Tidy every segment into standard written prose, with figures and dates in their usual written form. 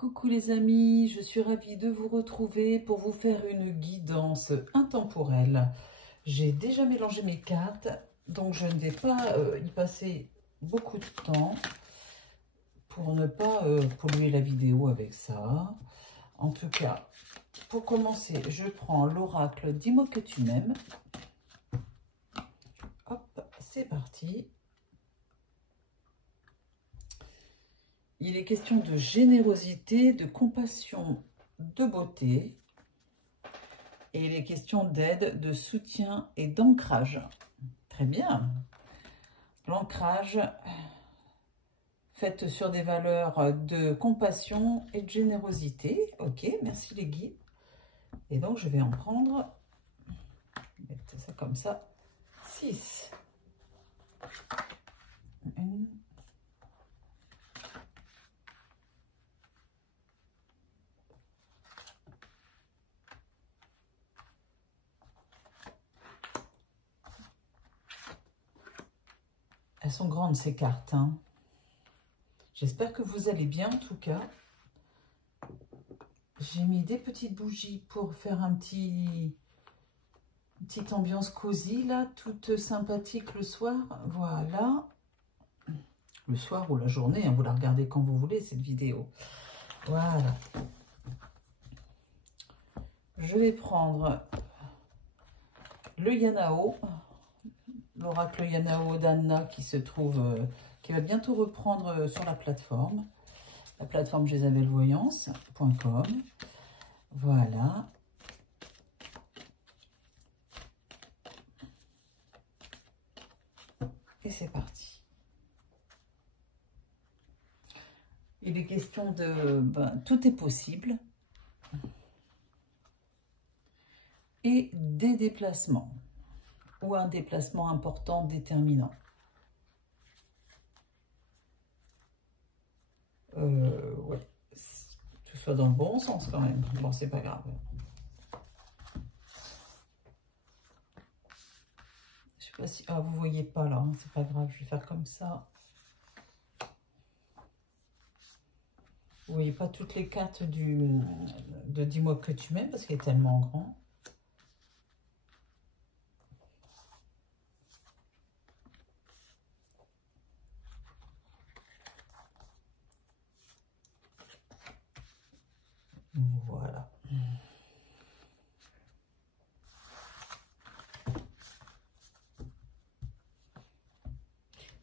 Coucou les amis, je suis ravie de vous retrouver pour vous faire une guidance intemporelle. J'ai déjà mélangé mes cartes, donc je ne vais pas y passer beaucoup de temps pour ne pas polluer la vidéo avec ça. En tout cas, pour commencer, je prends l'oracle « Dis-moi que tu m'aimes ». Hop, c'est parti. Il est question de générosité, de compassion, de beauté. Et il est question d'aide, de soutien et d'ancrage. Très bien. L'ancrage, fait sur des valeurs de compassion et de générosité. Ok, merci les guides. Et donc, je vais en prendre, mettre ça comme ça, 6. Une. Elles sont grandes ces cartes, hein. J'espère que vous allez bien en tout cas. J'ai mis des petites bougies pour faire une petite ambiance cosy là, toute sympathique le soir. Voilà. Le soir ou la journée, hein, vous la regardez quand vous voulez cette vidéo. Voilà. Je vais prendre le Yanao. L'oracle Yanao d'Anna qui se trouve, qui va bientôt reprendre sur la plateforme jezabelvoyance.com. Voilà. Et c'est parti. Il est question de, tout est possible. Et des déplacements. Ou un déplacement important, déterminant. Ouais, tout soit dans le bon sens quand même. Bon, c'est pas grave. Je sais pas si... Ah, vous voyez pas là, hein, c'est pas grave, je vais faire comme ça. Vous voyez pas toutes les cartes de Dis-moi que tu m'aimes parce qu'il est tellement grand. Voilà.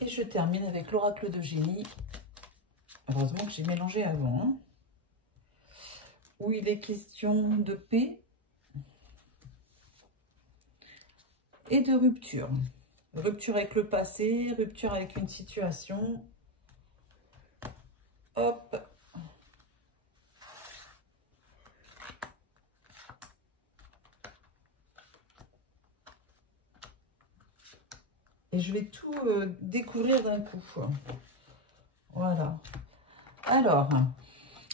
Et je termine avec l'oracle de génie. Heureusement que j'ai mélangé avant. Hein, où il est question de paix et de rupture. Rupture avec le passé, rupture avec une situation. Hop. Et je vais tout découvrir d'un coup. Voilà. Alors,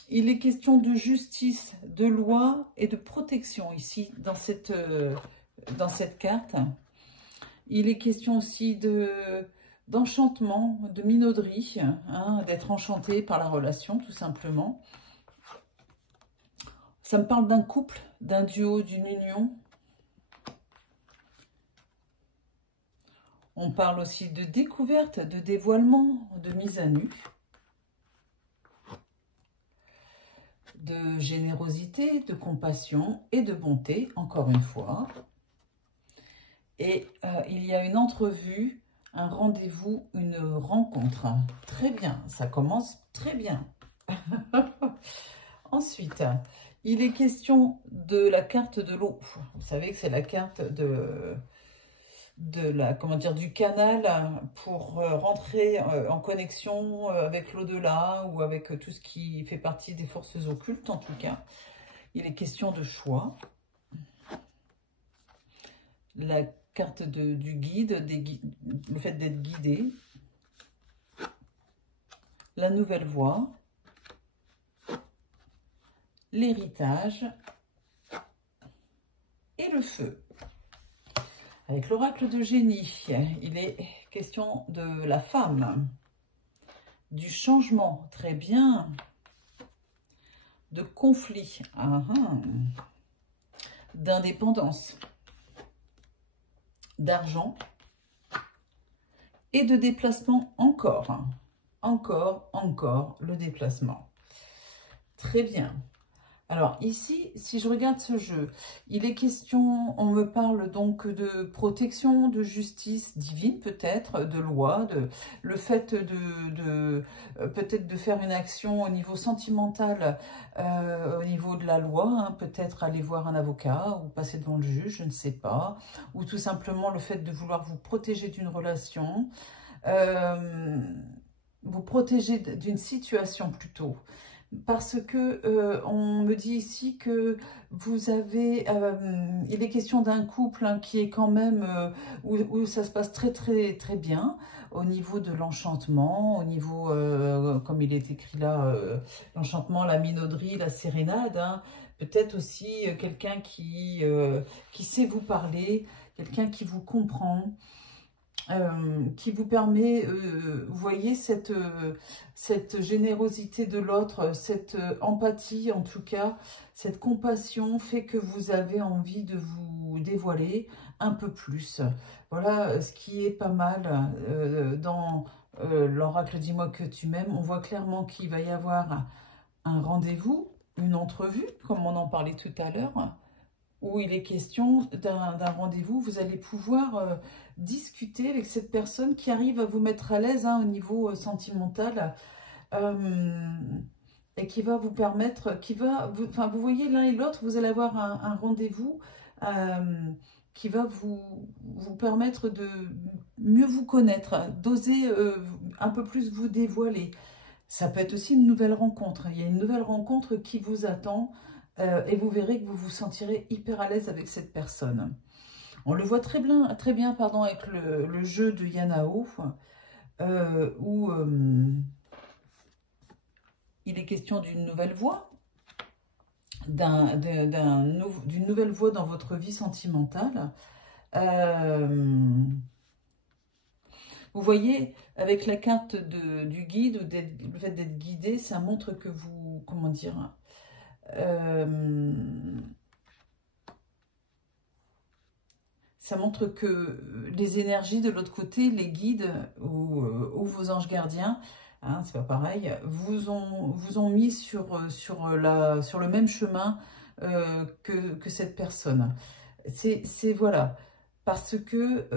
il est question de justice, de loi et de protection ici, dans cette carte. Il est question aussi d'enchantement, de minauderie, hein, d'être enchanté par la relation, tout simplement. Ça me parle d'un couple, d'un duo, d'une union. On parle aussi de découverte, de dévoilement, de mise à nu, de générosité, de compassion et de bonté, encore une fois. Et il y a une entrevue, un rendez-vous, une rencontre. Très bien, ça commence très bien. Ensuite, il est question de la carte de l'eau. Vous savez que c'est la carte du canal pour rentrer en connexion avec l'au-delà ou avec tout ce qui fait partie des forces occultes en tout cas. Il est question de choix. La carte du guide, le fait d'être guidé. La nouvelle voie. L'héritage. Et le feu. Avec l'oracle de génie, il est question de la femme, du changement, très bien, de conflit, d'indépendance, d'argent et de déplacement encore. Encore le déplacement. Très bien. Alors ici, si je regarde ce jeu, il est question, on me parle donc de protection, de justice divine peut-être, de loi, le fait de peut-être de faire une action au niveau sentimental, au niveau de la loi, peut-être aller voir un avocat ou passer devant le juge, je ne sais pas, ou tout simplement le fait de vouloir vous protéger d'une relation, vous protéger d'une situation plutôt. Parce que on me dit ici que vous avez, il est question d'un couple qui est quand même, où ça se passe très bien, au niveau de l'enchantement, au niveau, comme il est écrit là, l'enchantement, la minauderie, la sérénade, peut-être aussi quelqu'un qui sait vous parler, quelqu'un qui vous comprend, qui vous permet, vous voyez, cette générosité de l'autre, cette empathie en tout cas, cette compassion fait que vous avez envie de vous dévoiler un peu plus. Voilà ce qui est pas mal dans l'oracle Dis-moi que tu m'aimes. On voit clairement qu'il va y avoir un rendez-vous, une entrevue, comme on en parlait tout à l'heure, où il est question d'un rendez-vous, vous allez pouvoir discuter avec cette personne qui arrive à vous mettre à l'aise au niveau sentimental et qui va vous permettre, vous voyez l'un et l'autre, vous allez avoir un rendez-vous qui va vous permettre de mieux vous connaître, d'oser un peu plus vous dévoiler. Ça peut être aussi une nouvelle rencontre, il y a une nouvelle rencontre qui vous attend, et vous verrez que vous vous sentirez hyper à l'aise avec cette personne. On le voit très bien avec le jeu de Yanao, où il est question d'une nouvelle voie, d'une nouvelle voie dans votre vie sentimentale. Vous voyez, avec la carte du guide, ou le fait d'être guidé, ça montre que vous, comment dire... ça montre que les énergies de l'autre côté, les guides ou vos anges gardiens, c'est pas pareil, vous ont mis sur le même chemin que cette personne. Voilà, parce que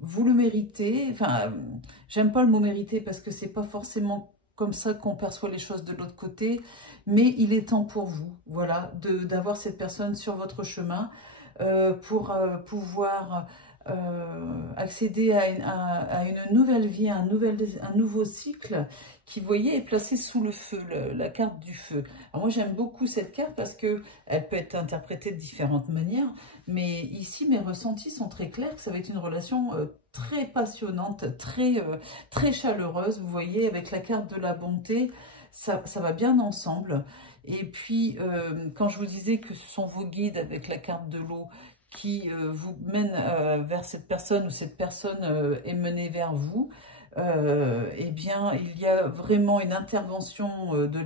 vous le méritez. Enfin, j'aime pas le mot mériter parce que c'est pas forcément comme ça qu'on perçoit les choses de l'autre côté, mais il est temps pour vous, voilà, d'avoir cette personne sur votre chemin pour pouvoir accéder à une nouvelle vie, un nouveau cycle qui, vous voyez, est placé sous le feu, la carte du feu. Alors moi, j'aime beaucoup cette carte parce qu'elle peut être interprétée de différentes manières, mais ici, mes ressentis sont très clairs, que ça va être une relation très passionnante, très chaleureuse, vous voyez, avec la carte de la bonté, ça va bien ensemble. Et puis, quand je vous disais que ce sont vos guides avec la carte de l'eau qui vous mènent vers cette personne ou cette personne est menée vers vous, eh bien, il y a vraiment une intervention de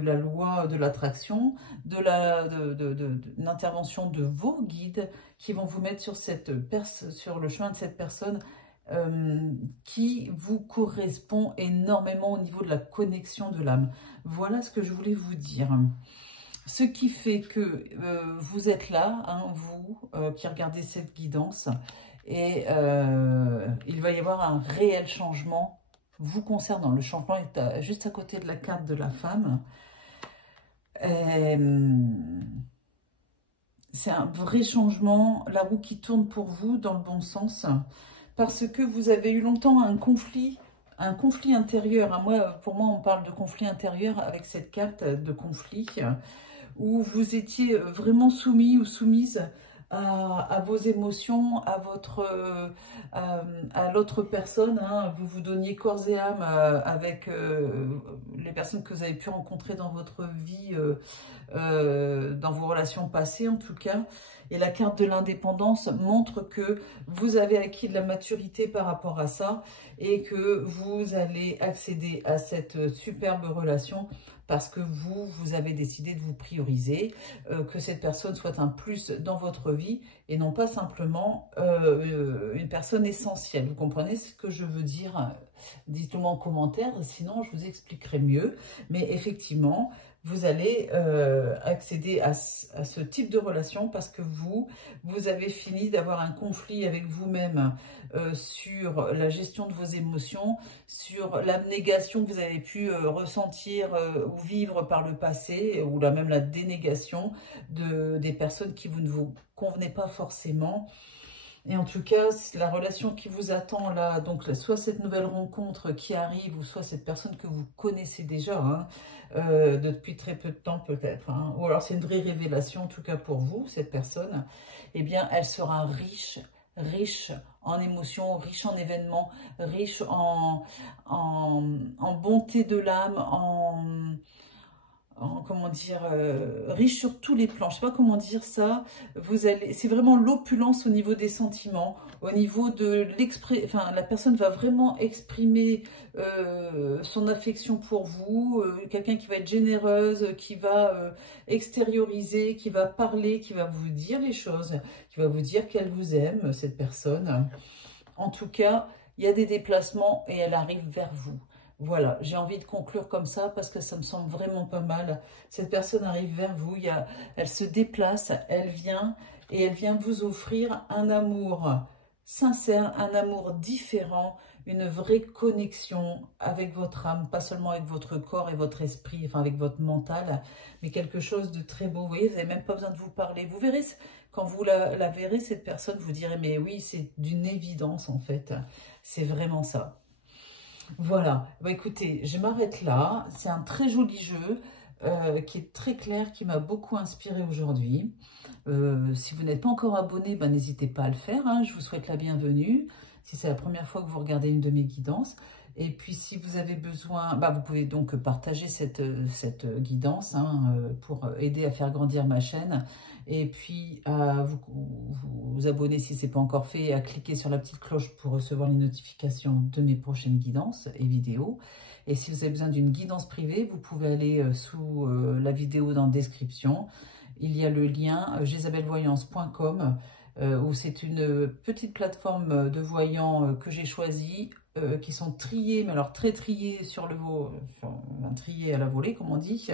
la loi de l'attraction, une intervention de vos guides qui vont vous mettre sur le chemin de cette personne qui vous correspond énormément au niveau de la connexion de l'âme. Voilà ce que je voulais vous dire. Ce qui fait que vous êtes là, vous qui regardez cette guidance, et il va y avoir un réel changement vous concernant. Le changement est juste à côté de la carte de la femme. C'est un vrai changement, la roue qui tourne pour vous dans le bon sens, parce que vous avez eu longtemps un conflit intérieur. Pour moi, on parle de conflit intérieur avec cette carte de conflit, où vous étiez vraiment soumis ou soumise à vos émotions, à l'autre personne. Vous vous donniez corps et âme avec les personnes que vous avez pu rencontrer dans votre vie, dans vos relations passées en tout cas. Et la carte de l'indépendance montre que vous avez acquis de la maturité par rapport à ça et que vous allez accéder à cette superbe relation parce que vous avez décidé de vous prioriser, que cette personne soit un plus dans votre vie et non pas simplement une personne essentielle. Vous comprenez ce que je veux dire? Dites-le moi en commentaire, sinon je vous expliquerai mieux. Mais effectivement, vous allez accéder à ce type de relation parce que vous avez fini d'avoir un conflit avec vous-même sur la gestion de vos émotions, sur l'abnégation que vous avez pu ressentir ou vivre par le passé, ou là même la dénégation des personnes qui ne vous convenaient pas forcément. Et en tout cas, la relation qui vous attend là, donc soit cette nouvelle rencontre qui arrive, ou soit cette personne que vous connaissez déjà, hein, depuis très peu de temps peut-être, hein, ou alors c'est une vraie révélation en tout cas pour vous, cette personne, eh bien elle sera riche en émotions, riche en événements, riche en bonté de l'âme, comment dire, riche sur tous les plans. Je ne sais pas comment dire ça. C'est vraiment l'opulence au niveau des sentiments, au niveau de enfin, la personne va vraiment exprimer son affection pour vous. Quelqu'un qui va être généreuse, qui va extérioriser, qui va parler, qui va vous dire les choses, qui va vous dire qu'elle vous aime, cette personne. En tout cas, il y a des déplacements et elle arrive vers vous. Voilà, j'ai envie de conclure comme ça parce que ça me semble vraiment pas mal. Cette personne arrive vers vous, elle se déplace, elle vient et elle vient vous offrir un amour sincère, un amour différent, une vraie connexion avec votre âme, pas seulement avec votre corps et votre esprit, enfin avec votre mental, mais quelque chose de très beau. Vous voyez, vous n'avez même pas besoin de vous parler. Vous verrez, quand vous la verrez, cette personne, vous direz, mais oui, c'est d'une évidence en fait. C'est vraiment ça. Voilà, bah, écoutez, je m'arrête là. C'est un très joli jeu qui est très clair, qui m'a beaucoup inspiré aujourd'hui. Si vous n'êtes pas encore abonné, bah, n'hésitez pas à le faire, hein. Je vous souhaite la bienvenue. Si c'est la première fois que vous regardez une de mes guidances. Et puis si vous avez besoin, bah, vous pouvez donc partager cette guidance, hein, pour aider à faire grandir ma chaîne. Et puis à vous abonner si ce n'est pas encore fait et à cliquer sur la petite cloche pour recevoir les notifications de mes prochaines guidances et vidéos. Et si vous avez besoin d'une guidance privée, vous pouvez aller sous la vidéo dans la description. Il y a le lien jezabelvoyance.com où c'est une petite plateforme de voyants que j'ai choisi, qui sont triés, mais alors très triés triés à la volée, comme on dit,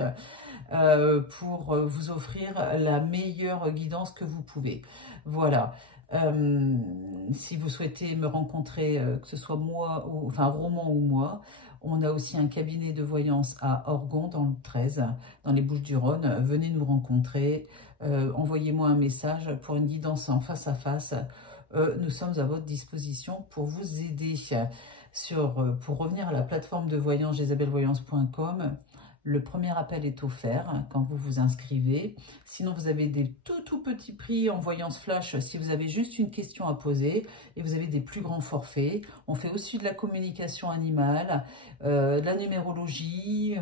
pour vous offrir la meilleure guidance que vous pouvez. Voilà. Si vous souhaitez me rencontrer, que ce soit moi, enfin Roman ou moi, on a aussi un cabinet de voyance à Orgon, dans le 13, dans les Bouches-du-Rhône. Venez nous rencontrer, envoyez-moi un message pour une guidance en face à face. Nous sommes à votre disposition pour vous aider. Pour revenir à la plateforme de voyance jezabelvoyance.com, le premier appel est offert quand vous vous inscrivez. Sinon, vous avez des tout petits prix en voyance flash si vous avez juste une question à poser. Et vous avez des plus grands forfaits. On fait aussi de la communication animale, de la numérologie.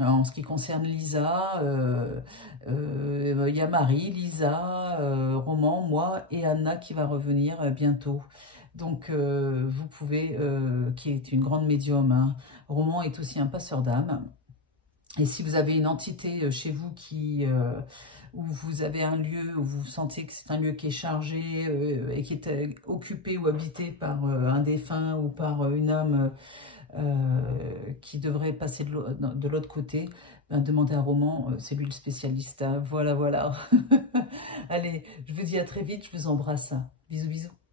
En ce qui concerne Lisa, il y a Marie, Lisa, Roman, moi et Anna qui va revenir bientôt. Donc, vous pouvez, qui est une grande médium, hein. Roman est aussi un passeur d'âme. Et si vous avez une entité chez vous où vous avez un lieu, où vous sentez que c'est un lieu qui est chargé et qui est occupé ou habité par un défunt ou par une âme qui devrait passer de l'autre côté, ben, demandez à Roman, c'est lui le spécialiste. Voilà, voilà. Allez, je vous dis à très vite, je vous embrasse. Bisous, bisous.